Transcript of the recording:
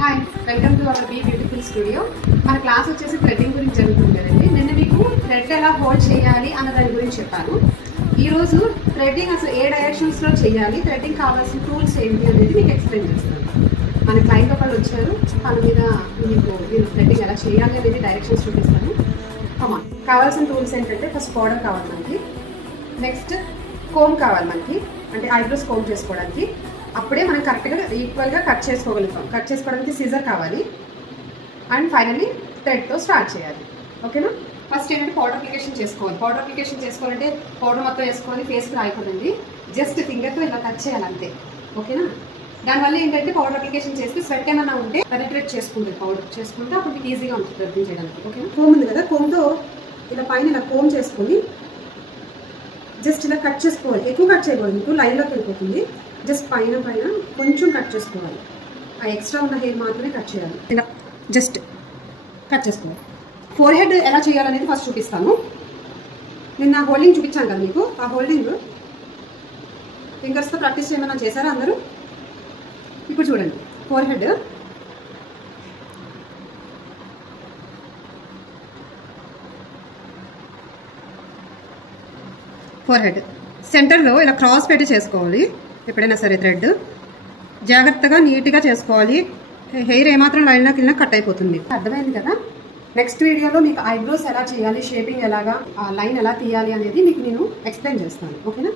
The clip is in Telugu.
Hi, welcome to our be beautiful studio. మన క్లాస్ వచ్చేసి థ్రెడ్డింగ్ గురించి జరుగుతుంది కదండి. నిన్న మీకు థ్రెడ్ ఎలా హోల్డ్ చేయాలి అన్న దాని గురించి చెప్పాను. ఈరోజు థ్రెడ్డింగ్ అసలు ఏ డైరెక్షన్స్లో చేయాలి, థ్రెడ్డింగ్ కావాల్సిన టూల్స్ ఏంటి అనేది మీకు ఎక్స్ప్లెయిన్ చేస్తాను. మన క్లయింట్ ఒకళ్ళు వచ్చారు, వాళ్ళ మీద మీరు థ్రెడ్డింగ్ ఎలా చేయాలి అనేది డైరెక్షన్స్ చూపిస్తాను. కావాల్సిన టూల్స్ ఏంటంటే ఫస్ట్ పౌడర్ కావాలి మనకి, నెక్స్ట్ కోమ్ కావాలి మనకి, అంటే ఐబ్రోస్ కోమ్ చేసుకోవడానికి. అప్పుడే మనం కరెక్ట్గా ఈక్వల్గా కట్ చేసుకోగలుగుతాం. కట్ చేసుకోవడానికి సిజర్ కావాలి. అండ్ ఫైనల్లీ థ్రెడ్తో స్టార్ట్ చేయాలి. ఓకేనా? ఫస్ట్ ఏంటంటే పౌడర్ అప్లికేషన్ చేసుకోవాలి. పౌడర్ అప్లికేషన్ చేసుకోవాలంటే పౌడర్ మొత్తం వేసుకొని ఫేస్కి రాయిపోదండి, జస్ట్ ఫింగర్తో ఇలా టచ్ చేయాలి అంతే. ఓకేనా? దానివల్ల ఏంటంటే పౌడర్ అప్లికేషన్ చేస్తే స్వెట్ ఏమైనా ఉంటే పెనిట్రేట్ చేసుకుంటుంది. పౌడర్ చేసుకుంటే అప్పుడు మీకు ఈజీగా ఉంటుంది థ్రెడ్డింగ్ చేయడానికి. ఓకేనా? కోమ్ ఉంది కదా, కోమ్తో ఇలా పైన ఇలా కోమ్ చేసుకొని జస్ట్ ఇలా కట్ చేసుకోవాలి. ఎక్కువ కట్ చేయకూడదు, మీకు లైన్లోకి వెళ్ళిపోతుంది. జస్ట్ పైన కొంచెం కట్ చేసుకోవాలి. ఆ ఎక్స్ట్రా ఉన్న హెయిర్ మాత్రమే కట్ చేయాలి. ఇలా జస్ట్ కట్ చేసుకోవాలి. ఫోర్ హెడ్ ఎలా చేయాలనేది ఫస్ట్ చూపిస్తాను. నేను నా హోల్డింగ్ చూపించాను కదా మీకు. ఆ హోల్డింగ్ ఫింగర్స్తో ప్రాక్టీస్ చేయమన్నా చేశారా అందరూ? ఇప్పుడు చూడండి, ఫోర్ హెడ్ సెంటర్లో ఇలా క్రాస్ పెట్టి చేసుకోవాలి. ఎప్పుడైనా సరే థ్రెడ్ జాగ్రత్తగా నీట్గా చేసుకోవాలి. హెయిర్ ఏమాత్రం లైన్లోకి వెళ్ళినా కట్ అయిపోతుంది. అర్థమైంది కదా? నెక్స్ట్ వీడియోలో మీకు ఐబ్రోస్ ఎలా చేయాలి, షేపింగ్ ఎలాగా, లైన్ ఎలా తీయాలి అనేది మీకు నేను ఎక్స్ప్లెయిన్ చేస్తాను. ఓకేనా?